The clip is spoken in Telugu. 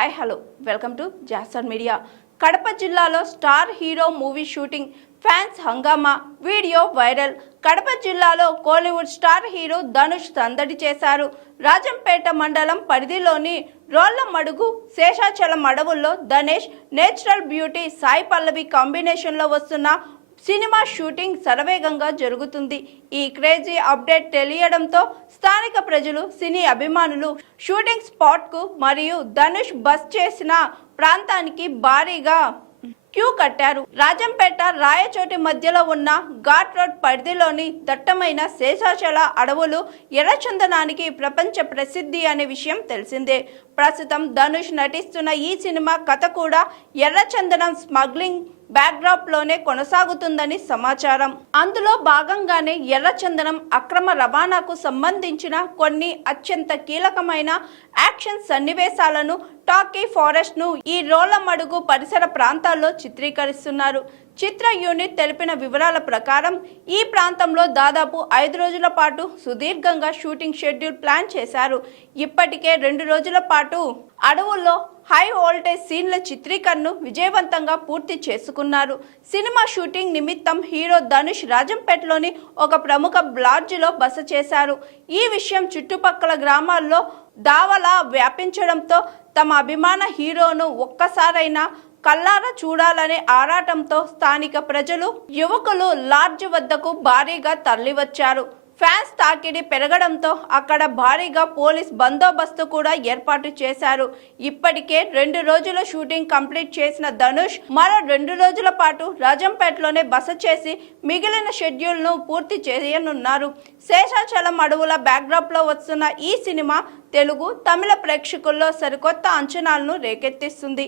Hi hello welcome to Jasar media. Kadapa జిల్లాలో star hero movie shooting, fans హంగామా, వీడియో వైరల్. కడప జిల్లాలో కోలీవుడ్ స్టార్ హీరో ధనుష్ సందడి చేశారు. రాజంపేట మండలం పరిధిలోని రోళ్లమడుగు శేషాచలం అడవుల్లో ధనుష్, నేచురల్ బ్యూటీ సాయి పల్లవి కాంబినేషన్లో వస్తున్న సినిమా షూటింగ్ శరవేగంగా జరుగుతుంది. ఈ క్రేజీ అప్డేట్ తెలియడంతో స్థానిక ప్రజలు, సినీ అభిమానులు షూటింగ్ స్పాట్కు మరియు ధనుష్ బస్ చేసిన ప్రాంతానికి భారీగా క్యూ కట్టారు. రాజంపేట రాయచోటి మధ్యలో ఉన్న ఘాట్ రోడ్ పరిధిలోని దట్టమైన శేషాచల అడవులు ఎర్రచందనానికి ప్రపంచ ప్రసిద్ధి అనే విషయం తెలిసిందే. ప్రస్తుతం ధనుష్ నటిస్తున్న ఈ సినిమా కథ కూడా ఎర్రచందనం స్మగ్లింగ్ బ్యాక్డ్రాప్ లోనే కొనసాగుతుందని సమాచారం. అందులో భాగంగానే ఎర్రచందనం అక్రమ రవాణాకు సంబంధించిన కొన్ని అత్యంత కీలకమైన యాక్షన్ సన్నివేశాలను టాకీ ఫారెస్ట్ ను ఈ రోళ్లమడుగు పరిసర ప్రాంతాల్లో చిత్రీకరిస్తున్నారు. చిత్ర యూనిట్ తెలిపిన వివరాల ప్రకారం ఈ ప్రాంతంలో దాదాపు 5 రోజుల పాటు సుదీర్ఘంగా షూటింగ్ షెడ్యూల్ ప్లాన్ చేశారు. ఇప్పటికే 2 రోజుల పాటు అడవుల్లో హై వోల్టేజ్ సీన్ల చిత్రీకరణను విజయవంతంగా పూర్తి చేసుకున్నారు. సినిమా షూటింగ్ నిమిత్తం హీరో ధనుష్ రాజంపేటలోని ఒక ప్రముఖ లాడ్జిలో బస చేశారు. ఈ విషయం చుట్టుపక్కల గ్రామాల్లో దావలా వ్యాపించడంతో తమ అభిమాన హీరోను ఒక్కసారైనా కల్లారా చూడాలనే ఆరాటంతో స్థానిక ప్రజలు, యువకులు లాడ్జ్ వద్దకు భారీగా తరలివచ్చారు. ఫ్యాన్స్ తాకిడి పెరగడంతో అక్కడ భారీగా పోలీస్ బందోబస్తు కూడా ఏర్పాటు చేశారు. ఇప్పటికే 2 రోజుల షూటింగ్ కంప్లీట్ చేసిన ధనుష్ మరో 2 రోజుల పాటు రాజంపేటలోనే బస చేసి మిగిలిన షెడ్యూల్ను పూర్తి చేయనున్నారు. శేషాచలం అడవుల బ్యాక్డ్రాప్ లో వస్తున్న ఈ సినిమా తెలుగు, తమిళ ప్రేక్షకుల్లో సరికొత్త అంచనాలను రేకెత్తిస్తుంది.